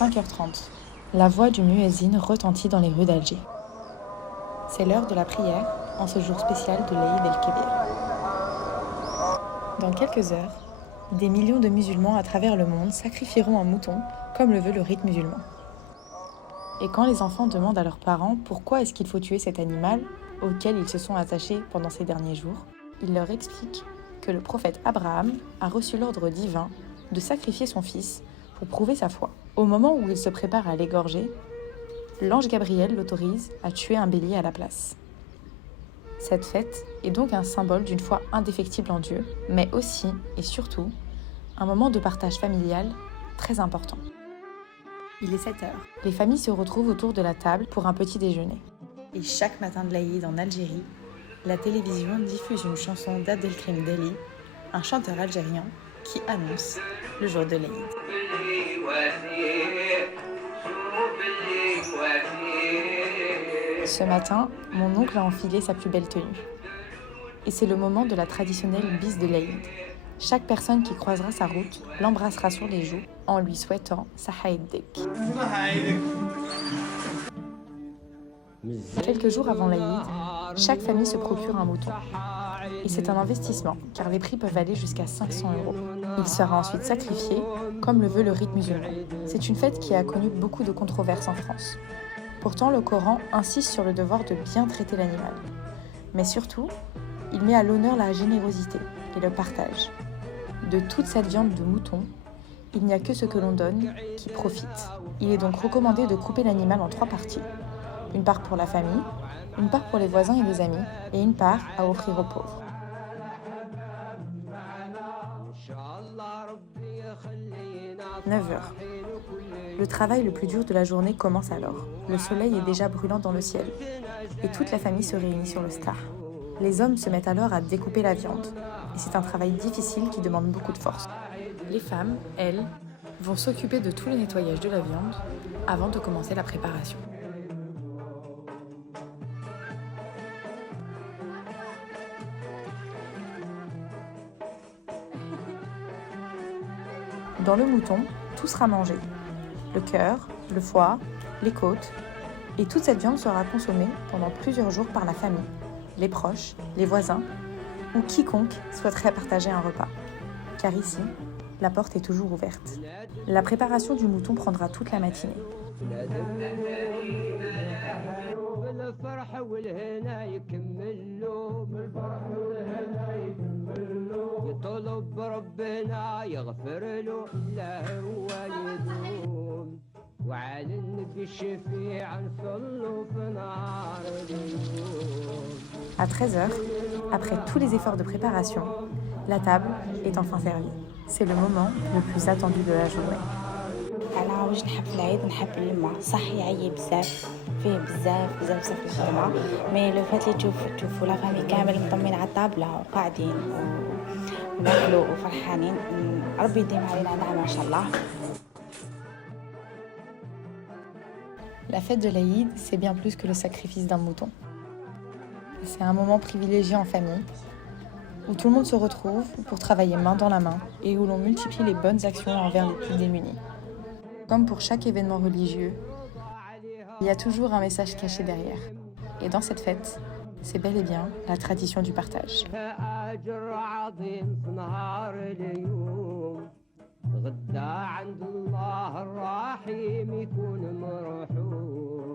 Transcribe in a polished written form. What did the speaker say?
5h30. La voix du muezzin retentit dans les rues d'Alger. C'est l'heure de la prière en ce jour spécial de l'Aïd el-Kébir. Dans quelques heures, des millions de musulmans à travers le monde sacrifieront un mouton comme le veut le rite musulman. Et quand les enfants demandent à leurs parents pourquoi est-ce qu'il faut tuer cet animal auquel ils se sont attachés pendant ces derniers jours, ils leur expliquent que le prophète Abraham a reçu l'ordre divin de sacrifier son fils pour prouver sa foi. Au moment où il se prépare à l'égorger, l'ange Gabriel l'autorise à tuer un bélier à la place. Cette fête est donc un symbole d'une foi indéfectible en Dieu, mais aussi et surtout un moment de partage familial très important. Il est 7h. Les familles se retrouvent autour de la table pour un petit déjeuner. Et chaque matin de l'Aïd en Algérie, la télévision diffuse une chanson d'Abdelkrim Dali, un chanteur algérien qui annonce le jour de l'Aïd. Ce matin, mon oncle a enfilé sa plus belle tenue. Et c'est le moment de la traditionnelle bise de l'Aïd. Chaque personne qui croisera sa route l'embrassera sur les joues en lui souhaitant Sahaïd-Dik. Quelques jours avant l'Aïd, chaque famille se procure un mouton. Et c'est un investissement, car les prix peuvent aller jusqu'à 500 €. Il sera ensuite sacrifié, comme le veut le rite musulman. C'est une fête qui a connu beaucoup de controverses en France. Pourtant, le Coran insiste sur le devoir de bien traiter l'animal. Mais surtout, il met à l'honneur la générosité et le partage. De toute cette viande de mouton, il n'y a que ce que l'on donne qui profite. Il est donc recommandé de couper l'animal en 3 parties. Une part pour la famille, une part pour les voisins et les amis, et une part à offrir aux pauvres. 9h. Le travail le plus dur de la journée commence alors. Le soleil est déjà brûlant dans le ciel, et toute la famille se réunit sur le star. Les hommes se mettent alors à découper la viande, et c'est un travail difficile qui demande beaucoup de force. Les femmes, elles, vont s'occuper de tout le nettoyage de la viande avant de commencer la préparation. Dans le mouton, tout sera mangé. Le cœur, le foie, les côtes, et toute cette viande sera consommée pendant plusieurs jours par la famille, les proches, les voisins, ou quiconque souhaiterait partager un repas. Car ici, la porte est toujours ouverte. La préparation du mouton prendra toute la matinée. À 13h, après tous les efforts de préparation, la table est enfin servie. C'est le moment le plus attendu de la journée. انا واش نحب في العيد نحب اللمه صح يعيي بزاف فيه بزاف الخدمه مي لو فات لي تشوفوا لا فامي كامل مطمين على الطابله وقاعدين وناكلوا وفرحانين ربي يديم علينا نعمه ان شاء الله. La fête de l'Aïd, c'est bien plus que le sacrifice d'un mouton. C'est un moment privilégié en famille, où tout le monde se retrouve pour travailler main dans la main et où l'on multiplie les bonnes actions envers les plus démunis. Comme pour chaque événement religieux, il y a toujours un message caché derrière. Et dans cette fête, c'est bel et bien la tradition du partage. غدا عند الله الرحيم يكون مرحوم